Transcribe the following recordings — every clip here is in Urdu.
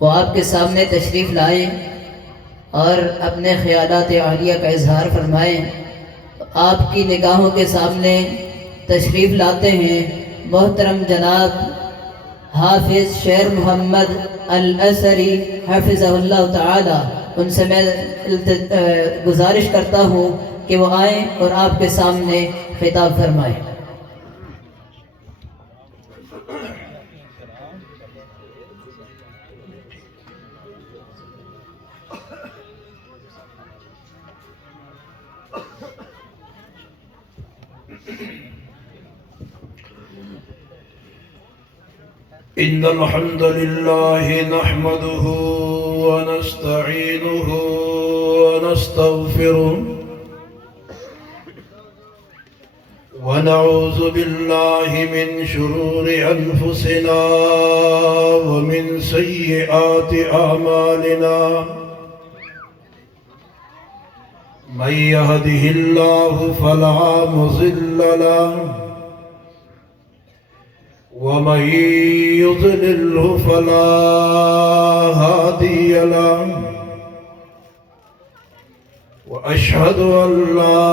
وہ آپ کے سامنے تشریف لائیں اور اپنے خیالات عالیہ کا اظہار فرمائیں۔ آپ کی نگاہوں کے سامنے تشریف لاتے ہیں محترم جناب حافظ شیر محمد الازہری حفظہ اللہ تعالی۔ ان سے میں گزارش کرتا ہوں کہ وہ آئیں اور آپ کے سامنے خطاب فرمائیں۔ إن الحمد لله نحمده ونستعينه ونستغفره ونعوذ بالله من شرور أنفسنا ومن سيئات أعمالنا من يهده الله فلا مضل له ومن يضلله فلا هادي له وأشهد أن لا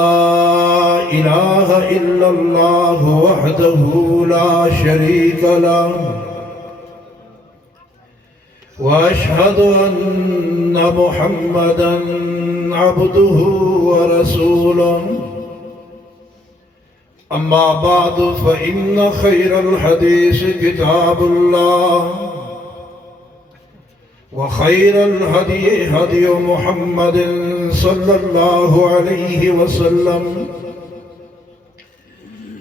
إله إلا الله وحده لا شريك له وأشهد أن محمدا عبده ورسوله أما بعد فإن خير الحديث كتاب الله وخير الهدي هدي محمد صلى الله عليه وسلم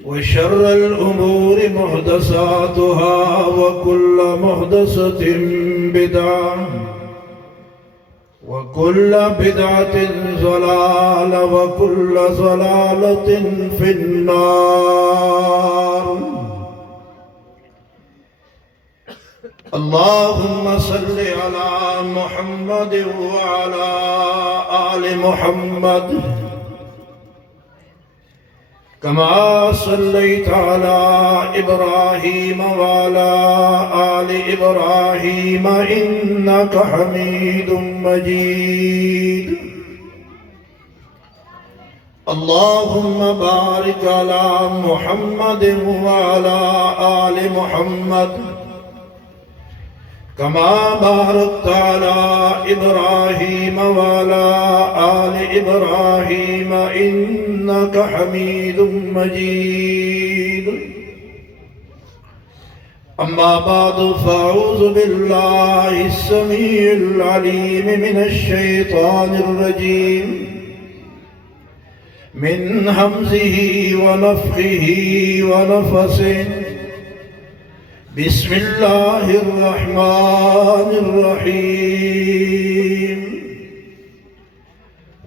وشر الأمور محدثاتها وكل محدثة بدعة وكل بدعة ضلالة وكل ضلالة في النار اللهم صل على محمد وعلى آل محمد كما صليت على إبراهيم وعلى آل إبراهيم إنك حميد مجيد اللهم بارك على محمد وعلى آل محمد كما باركت على إبراهيم وعلى آل إبراهيم إنك حميد مجيد أما بعد فأعوذ بالله السميع العليم من الشيطان الرجيم من همزه ونفخه ونفثه بسم الله الرحمن الرحيم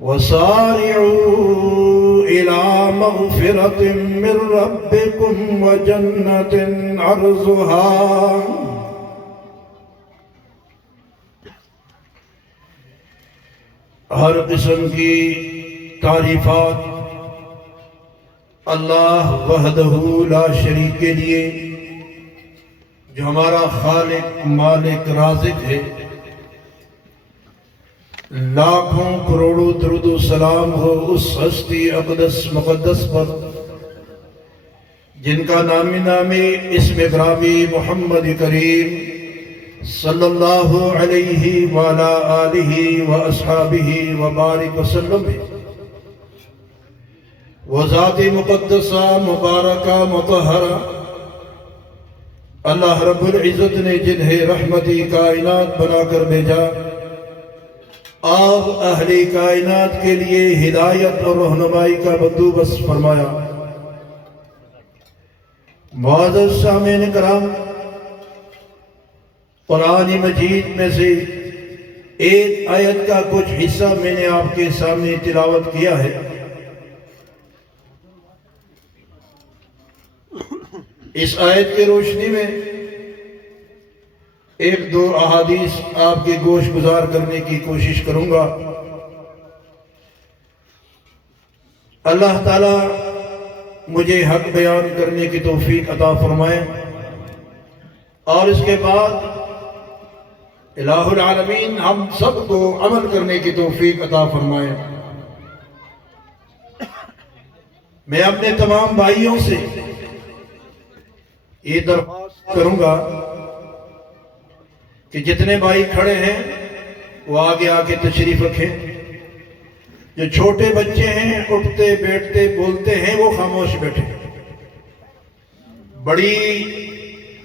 وسارعوا إلى مغفرة من ربكم وجنة عرضها ہر قسم کی تعریفات اللہ وحدہ لا شریک کے لیے جو ہمارا خالق مالک رازق ہے۔ لاکھوں کروڑوں درود و سلام ہو اس ہستی اقدس مقدس پر جن کا نامی نامی اسم گرامی محمد کریم صلی اللہ علیہ وعلا آلہ واصحابہ وبارک وسلم ہے۔ وہ ذات مقدسہ مبارکہ مطہرہ اللہ رب العزت نے جنہیں رحمتی کائنات بنا کر بھیجا، آپ اہل کائنات کے لیے ہدایت اور رہنمائی کا بندوبست فرمایا۔ معزز سامعین کرام، قرآن مجید میں سے ایک آیت کا کچھ حصہ میں نے آپ کے سامنے تلاوت کیا ہے۔ اس آیت کی روشنی میں ایک دو احادیث آپ کے گوش گزار کرنے کی کوشش کروں گا۔ اللہ تعالی مجھے حق بیان کرنے کی توفیق عطا فرمائے، اور اس کے بعد الہ العالمین ہم سب کو عمل کرنے کی توفیق عطا فرمائے۔ میں اپنے تمام بھائیوں سے یہ درخواست کروں گا کہ جتنے بھائی کھڑے ہیں وہ آگے آگے تشریف رکھیں۔ جو چھوٹے بچے ہیں اٹھتے بیٹھتے بولتے ہیں وہ خاموش بیٹھے۔ بڑی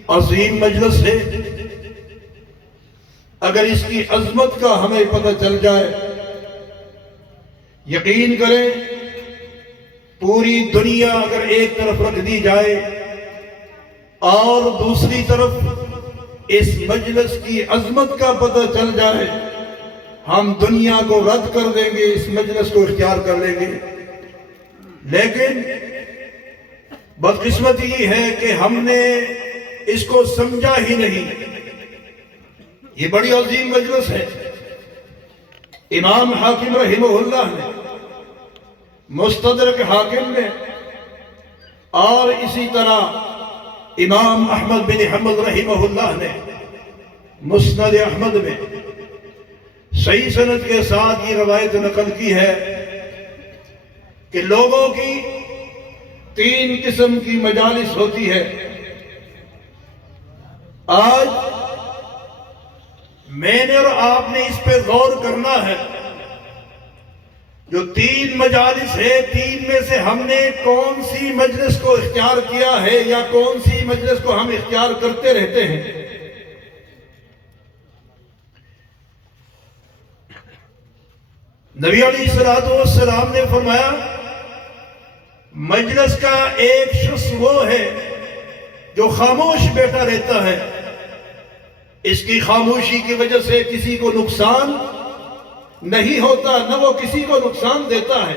عظیم مجلس ہے، اگر اس کی عظمت کا ہمیں پتہ چل جائے، یقین کریں پوری دنیا اگر ایک طرف رکھ دی جائے اور دوسری طرف اس مجلس کی عظمت کا پتہ چل جائے، ہم دنیا کو رد کر دیں گے، اس مجلس کو اختیار کر لیں گے۔ لیکن بدقسمتی یہ ہے کہ ہم نے اس کو سمجھا ہی نہیں۔ یہ بڑی عظیم مجلس ہے۔ امام حاکم رحمہ اللہ نے مستدرک حاکم میں اور اسی طرح امام احمد بن حنبل رحمہ اللہ نے مسند احمد میں صحیح سند کے ساتھ یہ روایت نقل کی ہے کہ لوگوں کی 3 قسم کی مجالس ہوتی ہے۔ آج میں نے اور آپ نے اس پہ غور کرنا ہے۔ جو 3 مجالس ہے، 3 میں سے ہم نے کون سی مجلس کو اختیار کیا ہے یا کون سی مجلس کو ہم اختیار کرتے رہتے ہیں۔ نبی علیہ السلام نے فرمایا مجلس کا ایک شخص وہ ہے جو خاموش بیٹھا رہتا ہے، اس کی خاموشی کی وجہ سے کسی کو نقصان نہیں ہوتا، نہ وہ کسی کو نقصان دیتا ہے۔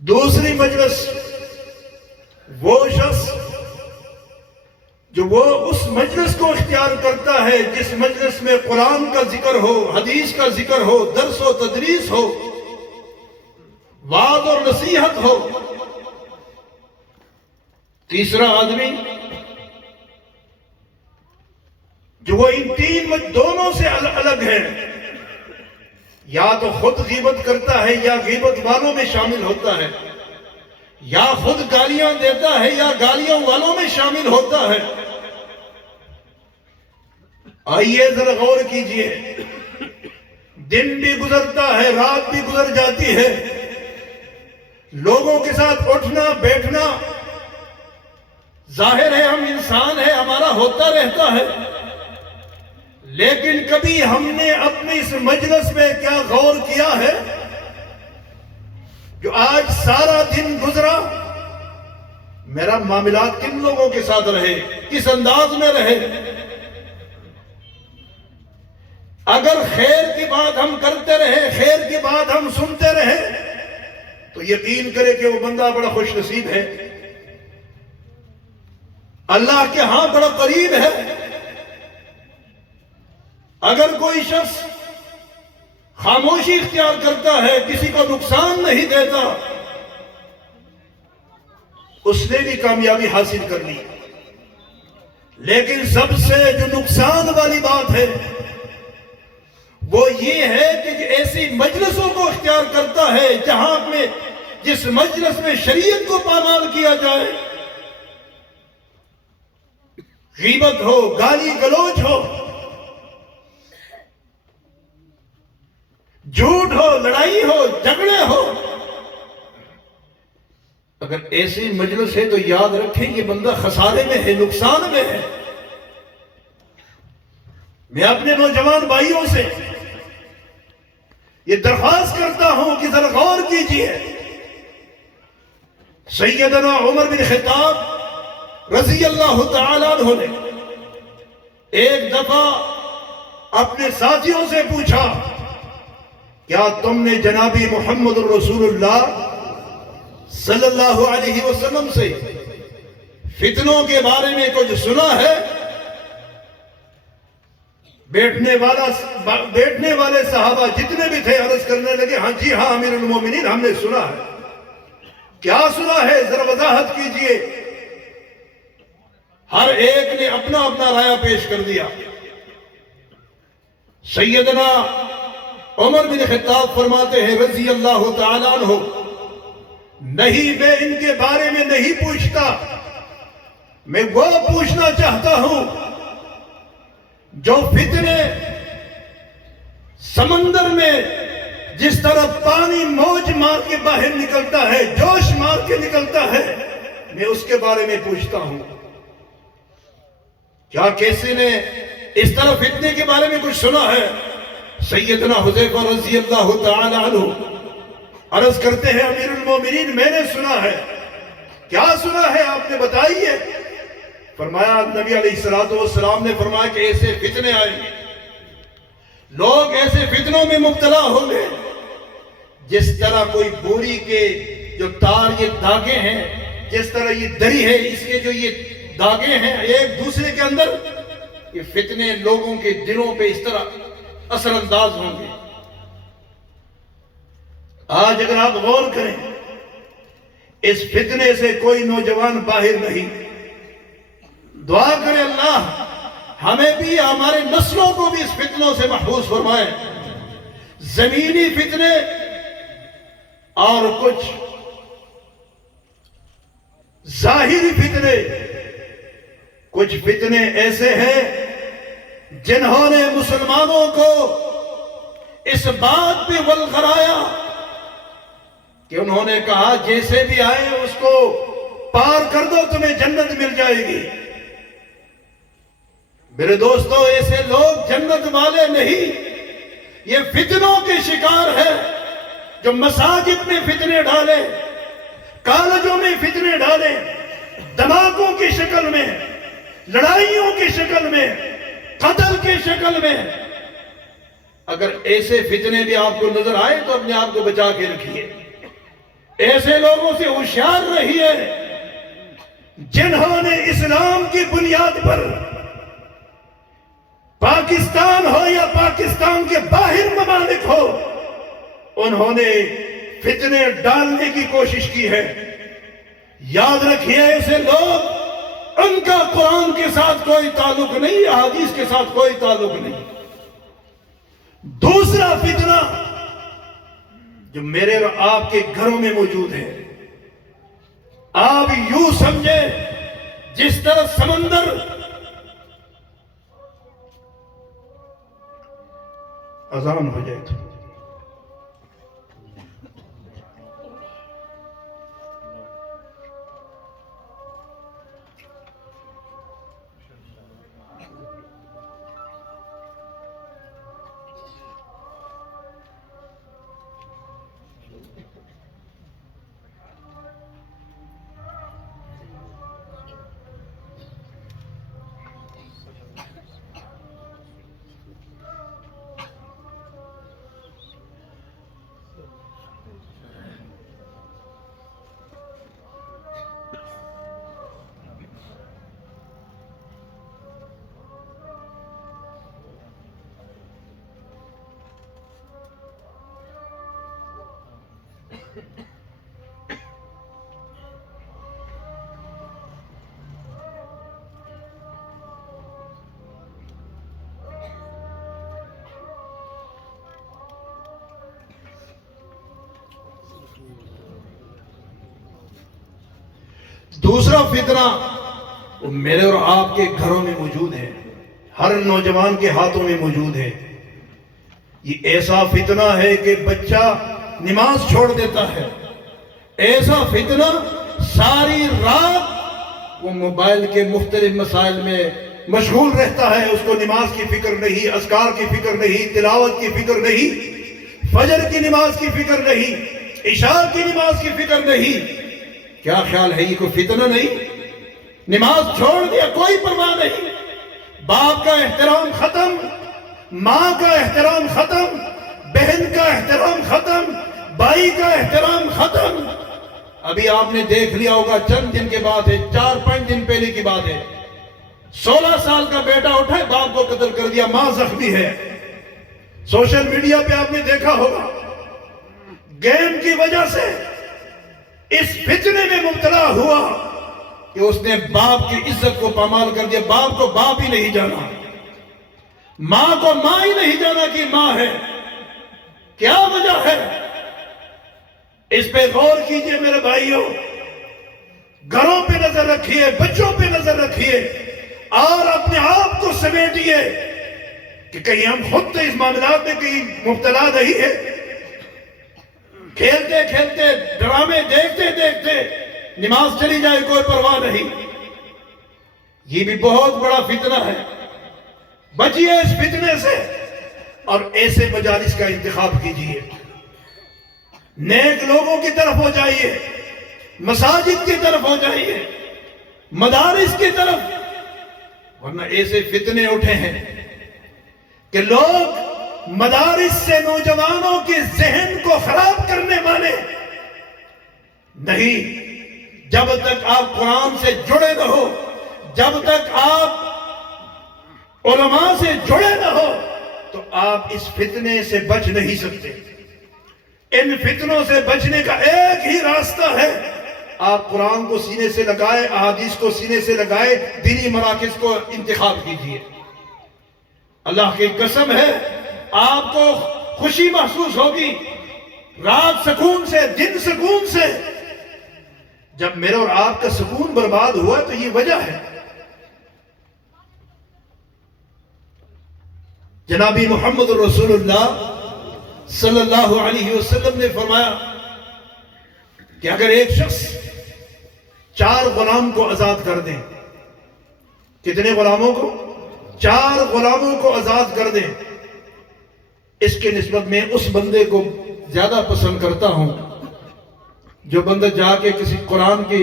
دوسری مجلس وہ شخص جو وہ اس مجلس کو اختیار کرتا ہے جس مجلس میں قرآن کا ذکر ہو، حدیث کا ذکر ہو، درس و تدریس ہو، وعظ اور نصیحت ہو۔ تیسرا آدمی جو وہ ان 3 دونوں سے الگ ہے، یا تو خود غیبت کرتا ہے یا غیبت والوں میں شامل ہوتا ہے، یا خود گالیاں دیتا ہے یا گالیاں والوں میں شامل ہوتا ہے۔ آئیے ذرا غور کیجئے، دن بھی گزرتا ہے، رات بھی گزر جاتی ہے، لوگوں کے ساتھ اٹھنا بیٹھنا، ظاہر ہے ہم انسان ہیں، ہمارا ہوتا رہتا ہے، لیکن کبھی ہم نے اپنی اس مجلس میں کیا غور کیا ہے؟ جو آج سارا دن گزرا، میرا معاملات کن لوگوں کے ساتھ رہے، کس انداز میں رہے؟ اگر خیر کی بات ہم کرتے رہے، خیر کی بات ہم سنتے رہے، تو یقین کرے کہ وہ بندہ بڑا خوش نصیب ہے، اللہ کے ہاں بڑا قریب ہے۔ اگر کوئی شخص خاموشی اختیار کرتا ہے، کسی کو نقصان نہیں دیتا، اس نے بھی کامیابی حاصل کر لی۔ لیکن سب سے جو نقصان والی بات ہے وہ یہ ہے کہ ایسی مجلسوں کو اختیار کرتا ہے جہاں میں جس مجلس میں شریعت کو پامال کیا جائے، غیبت ہو، گالی گلوچ ہو، جھوٹ ہو، لڑائی ہو، جھگڑے ہو۔ اگر ایسی مجلس ہے تو یاد رکھیں یہ بندہ خسارے میں ہے، نقصان میں ہے۔ میں اپنے نوجوان بھائیوں سے یہ درخواست کرتا ہوں کہ ذرا غور کیجئے۔ سیدنا عمر بن خطاب رضی اللہ تعالیٰ عنہ نے ایک دفعہ اپنے ساتھیوں سے پوچھا، کیا تم نے جنابی محمد الرسول اللہ صلی اللہ علیہ وسلم سے فتنوں کے بارے میں کچھ سنا ہے؟ بیٹھنے والے صحابہ جتنے بھی تھے عرض کرنے لگے، ہاں جی ہاں امیر المومنین، ہم نے سنا ہے۔ کیا سنا ہے؟ ذرا وضاحت کیجئے۔ ہر ایک نے اپنا اپنا رائے پیش کر دیا۔ سیدنا عمر بن خطاب فرماتے ہیں رضی اللہ تعالیٰ عنہ، نہیں میں ان کے بارے میں نہیں پوچھتا، میں وہ پوچھنا چاہتا ہوں جو فتنے سمندر میں جس طرح پانی موج مار کے باہر نکلتا ہے، جوش مار کے نکلتا ہے، میں اس کے بارے میں پوچھتا ہوں۔ کیا کسی نے اس طرح فتنے کے بارے میں کچھ سنا ہے؟ سیدنا حذیفہ رضی اللہ تعالی عنہ عرض کرتے ہیں امیر المومنین میں نے سنا ہے۔ کیا سنا ہے آپ نے بتائیے؟ فرمایا نبی علیہ السلام نے فرمایا کہ ایسے فتنے آئیں گے، لوگ ایسے فتنوں میں مبتلا ہوں گے جس طرح کوئی بوری کے جو تار یہ داغے ہیں، جس طرح یہ دری ہے اس کے جو یہ داغے ہیں ایک دوسرے کے اندر، یہ فتنے لوگوں کے دلوں پہ اس طرح اثر انداز ہوں گے۔ آج اگر آپ غور کریں اس فتنے سے کوئی نوجوان باہر نہیں، دعا کریں اللہ ہمیں بھی ہمارے نسلوں کو بھی اس فتنوں سے محفوظ فرمائے۔ زمینی فتنے اور کچھ ظاہری فتنے، کچھ فتنے ایسے ہیں جنہوں نے مسلمانوں کو اس بات پہ ولغرایا کہ انہوں نے کہا جیسے بھی آئے اس کو پار کر دو تمہیں جنت مل جائے گی۔ میرے دوستو ایسے لوگ جنت والے نہیں، یہ فتنوں کے شکار ہیں جو مساجد میں فتنے ڈالے، کالجوں میں فتنے ڈالے، دھماکوں کی شکل میں، لڑائیوں کی شکل میں، قتل کی شکل میں۔ اگر ایسے فتنے بھی آپ کو نظر آئے تو اپنے آپ کو بچا کے رکھیے، ایسے لوگوں سے ہوشیار رہیے جنہوں نے اسلام کی بنیاد پر پاکستان ہو یا پاکستان کے باہر ممالک ہو، انہوں نے فتنے ڈالنے کی کوشش کی ہے۔ یاد رکھیے ایسے لوگ، ان کا قرآن کے ساتھ کوئی تعلق نہیں، احادیث کے ساتھ کوئی تعلق نہیں۔ دوسرا فتنہ جو میرے اور آپ کے گھروں میں موجود ہے، آپ یوں سمجھے جس طرح سمندر اذان ہو جائے تو دوسرا فتنہ وہ میرے اور آپ کے گھروں میں موجود ہے، ہر نوجوان کے ہاتھوں میں موجود ہے۔ یہ ایسا فتنہ ہے کہ بچہ نماز چھوڑ دیتا ہے، ایسا فتنہ ساری رات وہ موبائل کے مختلف مسائل میں مشغول رہتا ہے، اس کو نماز کی فکر نہیں، اذکار کی فکر نہیں، تلاوت کی فکر نہیں، فجر کی نماز کی فکر نہیں، عشاء کی نماز کی فکر نہیں۔ کیا خیال ہے یہ کوئی فتنہ نہیں؟ نماز چھوڑ دیا، کوئی پرواہ نہیں، باپ کا احترام ختم، ماں کا احترام ختم، بہن کا احترام ختم، بھائی کا احترام ختم۔ ابھی آپ نے دیکھ لیا ہوگا چند دن کے بعد ہے، 4-5 دن پہلے کی بات ہے، 16 سال کا بیٹا اٹھا ہے، باپ کو قتل کر دیا، ماں زخمی ہے۔ سوشل میڈیا پہ آپ نے دیکھا ہوگا گیم کی وجہ سے اس فتنے میں مبتلا ہوا، کہ اس نے باپ کی عزت کو پامال کر دیا، باپ کو باپ ہی نہیں جانا، ماں کو ماں ہی نہیں جانا کہ ماں ہے. کیا وجہ ہے؟ اس پہ غور کیجئے میرے بھائیوں. گھروں پہ نظر رکھیے، بچوں پہ نظر رکھیے، اور اپنے آپ کو سمیٹیے کہ کہیں ہم خود تو اس معاملات میں کہیں مبتلا نہیں ہے. کھیلتے کھیلتے، ڈرامے دیکھتے دیکھتے نماز چلی جائے کوئی پرواہ نہیں. یہ بھی بہت بڑا فتنہ ہے. بچیے اس فتنے سے اور ایسے مجالس کا انتخاب کیجئے. نیک لوگوں کی طرف ہو جائیے، مساجد کی طرف ہو جائیے، مدارس کی طرف. ورنہ ایسے فتنے اٹھے ہیں کہ لوگ مدارس سے نوجوانوں کے ذہن کو خراب کرنے والے نہیں. جب تک آپ قرآن سے جڑے نہ ہو، جب تک آپ علماء سے جڑے نہ ہو، تو آپ اس فتنے سے بچ نہیں سکتے. ان فتنوں سے بچنے کا ایک ہی راستہ ہے، آپ قرآن کو سینے سے لگائے، احادیث کو سینے سے لگائے، دینی مراکز کو انتخاب کیجئے. اللہ کی قسم ہے آپ کو خوشی محسوس ہوگی رات سکون سے، دن سکون سے. جب میرے اور آپ کا سکون برباد ہوا تو یہ وجہ ہے. جنابی محمد رسول اللہ صلی اللہ علیہ وسلم نے فرمایا کہ اگر ایک شخص 4 غلام کو آزاد کر دیں. کتنے غلاموں کو؟ 4 غلاموں کو آزاد کر دیں. اس کے نسبت میں اس بندے کو زیادہ پسند کرتا ہوں جو بندہ جا کے کسی قرآن کے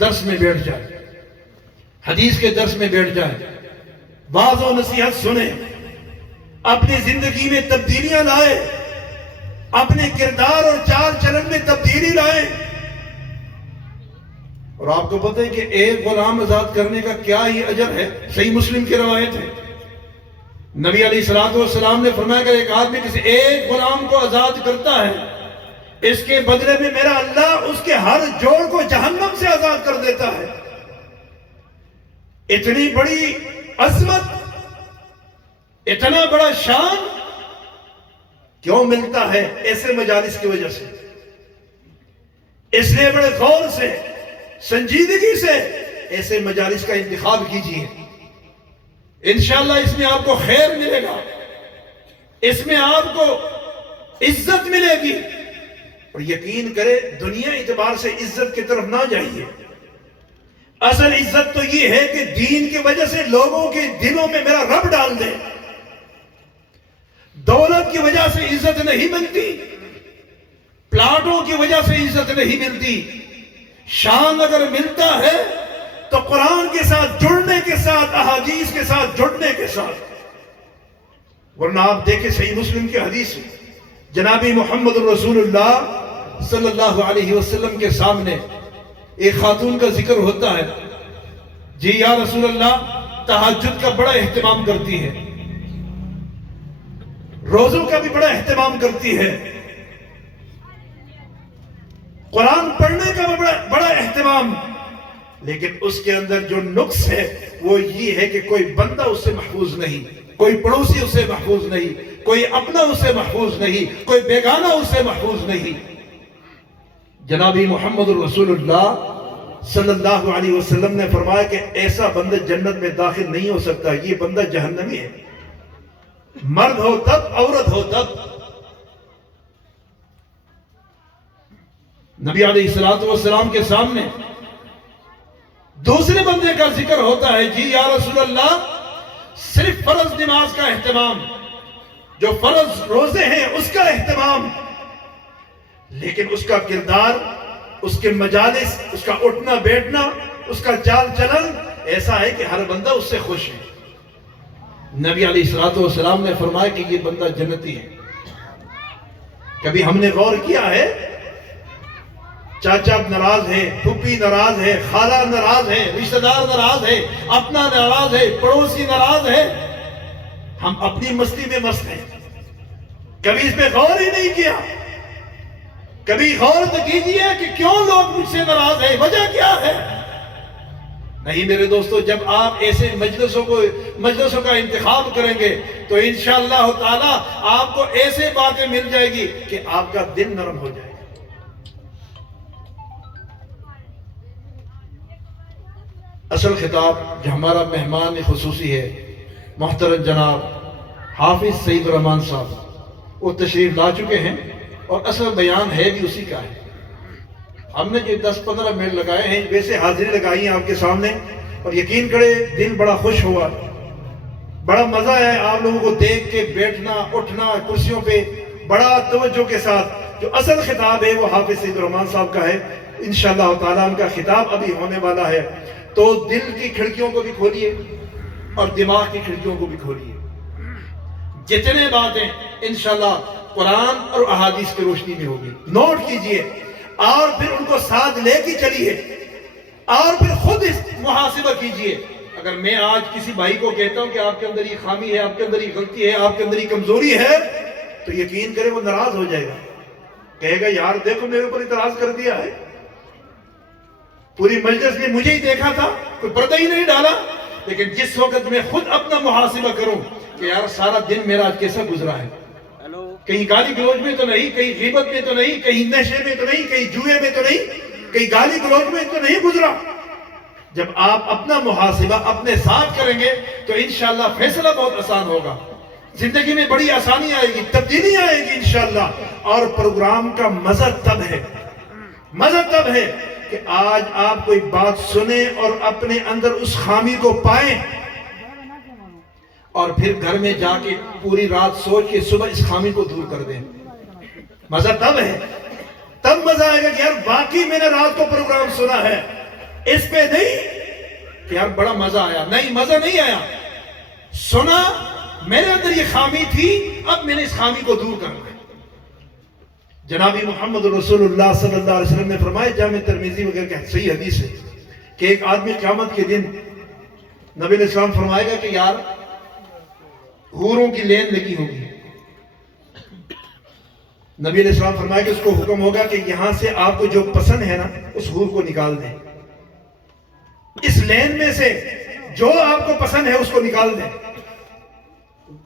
درس میں بیٹھ جائے، حدیث کے درس میں بیٹھ جائے، واعظ و نصیحت سنے، اپنی زندگی میں تبدیلیاں لائے، اپنے کردار اور چال چلن میں تبدیلی لائے. اور آپ کو پتہ ہے کہ ایک غلام آزاد کرنے کا کیا ہی اجر ہے. صحیح مسلم کی روایت ہے، نبی علیہ السلام نے فرمایا کہ ایک آدمی کسی ایک غلام کو آزاد کرتا ہے، اس کے بدلے میں میرا اللہ اس کے ہر جوڑ کو جہنم سے آزاد کر دیتا ہے. اتنی بڑی عظمت، اتنا بڑا شان کیوں ملتا ہے؟ ایسے مجالس کی وجہ سے. اس لیے بڑے غور سے، سنجیدگی سے ایسے مجالس کا انتخاب کیجئے. انشاءاللہ اس میں آپ کو خیر ملے گا، اس میں آپ کو عزت ملے گی. اور یقین کرے دنیا اعتبار سے عزت کی طرف نہ جائیے. اصل عزت تو یہ ہے کہ دین کی وجہ سے لوگوں کے دلوں میں میرا رب ڈال دے. دولت کی وجہ سے عزت نہیں ملتی، پلاٹوں کی وجہ سے عزت نہیں ملتی. شان اگر ملتا ہے تو قرآن کے ساتھ جڑنے کے ساتھ، احادیث کے ساتھ جڑنے کے ساتھ. ورنہ آپ دیکھیں صحیح مسلم کی حدیث ہے، جنابی محمد رسول اللہ صلی اللہ علیہ وسلم کے سامنے ایک خاتون کا ذکر ہوتا ہے. جی یا رسول اللہ، تہجد کا بڑا اہتمام کرتی ہے، روزوں کا بھی بڑا اہتمام کرتی ہے، قرآن پڑھنے کا بھی بڑا اہتمام. لیکن اس کے اندر جو نقص ہے وہ یہ ہے کہ کوئی بندہ اس سے محفوظ نہیں، کوئی پڑوسی اس سے محفوظ نہیں، کوئی اپنا اس سے محفوظ نہیں، کوئی بیگانہ اس سے محفوظ نہیں. جنابی محمد رسول اللہ صلی اللہ علیہ وسلم نے فرمایا کہ ایسا بندہ جنت میں داخل نہیں ہو سکتا، یہ بندہ جہنمی ہے. مرد ہو تب، عورت ہو تب. نبی علیہ السلام کے سامنے دوسرے بندے کا ذکر ہوتا ہے. جی یا رسول اللہ، صرف فرض نماز کا اہتمام، جو فرض روزے ہیں اس کا اہتمام، لیکن اس کا کردار، اس کے مجالس، اس کا اٹھنا بیٹھنا، اس کا چال چلن ایسا ہے کہ ہر بندہ اس سے خوش ہے. نبی علیہ السلام نے فرمایا کہ یہ بندہ جنتی ہے. کبھی ہم نے غور کیا ہے؟ چاچا ناراض ہے، پھوپھی ناراض ہے، خالہ ناراض ہے، رشتہ دار ناراض ہے، اپنا ناراض ہے، پڑوسی ناراض ہے، ہم اپنی مستی میں مست ہیں. کبھی اس پہ غور ہی نہیں کیا. کبھی غور تو کیجئے کہ کیوں لوگ مجھ سے ناراض ہیں، وجہ کیا ہے؟ نہیں میرے دوستو، جب آپ ایسے مجلسوں کا انتخاب کریں گے تو انشاءاللہ تعالی آپ کو ایسے باتیں مل جائے گی کہ آپ کا دل نرم ہو جائے گا۔ اصل خطاب جو ہمارا مہمان خصوصی ہے محترم جناب حافظ سعید الرحمان صاحب، وہ تشریف لا چکے ہیں اور اصل بیان ہے بھی اسی کا ہے۔ ہم نے جو 10-15 منٹ لگائے ہیں، ویسے حاضری لگائی ہیں آپ کے سامنے، اور یقین کرے دل بڑا خوش ہوا، بڑا مزہ ہے آپ لوگوں کو دیکھ کے، بیٹھنا اٹھنا کرسیوں پہ بڑا توجہ کے ساتھ۔ جو اصل خطاب ہے وہ حافظ سعید الرحمان صاحب کا ہے، انشاءاللہ تعالیٰ ان کا خطاب ابھی ہونے والا ہے۔ تو دل کی کھڑکیوں کو بھی کھولیے اور دماغ کی کھڑکیوں کو بھی کھولیے۔ جتنے باتیں انشاءاللہ قرآن اور احادیث کی روشنی میں ہوگی، نوٹ کیجئے اور پھر ان کو ساتھ لے کے چلیے، اور پھر خود اس محاسبہ کیجئے۔ اگر میں آج کسی بھائی کو کہتا ہوں کہ آپ کے اندر یہ خامی ہے، آپ کے اندر یہ غلطی ہے، آپ کے اندر یہ کمزوری ہے، تو یقین کرے وہ ناراض ہو جائے گا، کہے گا یار دیکھو میرے اوپر اعتراض کر دیا ہے، پوری مجلس نے مجھے ہی دیکھا تھا، کوئی پردہ ہی نہیں ڈالا۔ لیکن جس وقت میں خود اپنا محاسبہ کروں کہ یار سارا دن میرا آج کیسا گزرا ہے، کہیں گالی گلوچ میں تو نہیں، کہیں غیبت میں تو نہیں، کہیں نشے میں تو نہیں، کہیں جوئے میں تو نہیں، کہیں گالی گلوچ میں تو نہیں گزرا۔ جب آپ اپنا محاسبہ اپنے ساتھ کریں گے تو انشاءاللہ فیصلہ بہت آسان ہوگا، زندگی میں بڑی آسانی آئے گی، تبدیلی آئے گی انشاءاللہ۔ اور پروگرام کا مزہ تب ہے کہ آج آپ کوئی بات سنیں اور اپنے اندر اس خامی کو پائیں، اور پھر گھر میں جا کے پوری رات سوچ کے صبح اس خامی کو دور کر دیں۔ مزہ تب ہے، تب مزہ آئے گا کہ یار باقی میں نے رات کو پروگرام سنا ہے، اس پہ نہیں کہ یار بڑا مزہ آیا، نہیں مزہ نہیں آیا، سنا میرے اندر یہ خامی تھی، اب میں نے اس خامی کو دور کرنا ہے۔ جناب محمد رسول اللہ صلی اللہ علیہ وسلم نے فرمایا، جامع ترمذی وغیرہ کا صحیح حدیث ہے، کہ ایک آدمی قیامت کے دن نبی علیہ السلام فرمائے گا کہ یار حوروں کی لین لگی ہوگی۔ نبی علیہ السلام فرمائے کہ اس کو حکم ہوگا کہ یہاں سے آپ کو جو پسند ہے نا اس حور کو نکال دیں، اس لین میں سے جو آپ کو پسند ہے اس کو نکال دیں۔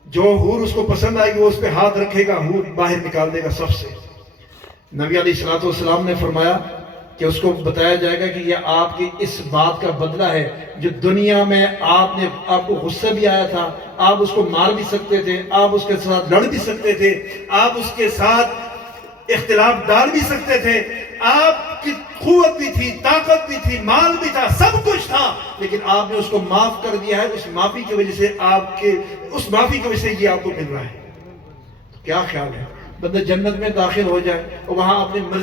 جو حور اس کو پسند آئے گی وہ اس پہ ہاتھ رکھے گا، حور باہر نکال دے گا صف سے۔ نبی علیہ السلام نے فرمایا کہ اس کو بتایا جائے گا کہ یہ آپ کی اس بات کا بدلہ ہے، جو دنیا میں آپ کو غصہ بھی آیا تھا، آپ اس کو مار بھی سکتے تھے، آپ اس کے ساتھ لڑ بھی سکتے تھے، آپ اس کے ساتھ اختلاف ڈال بھی سکتے تھے، آپ کی قوت بھی تھی، طاقت بھی تھی، مال بھی تھا، سب کچھ تھا، لیکن آپ نے اس کو معاف کر دیا ہے۔ اس معافی کی وجہ سے یہ آپ کو مل رہا ہے۔ کیا خیال ہے؟ بندہ جنت میں داخل ہو جائے اور وہاں اپنی مرضی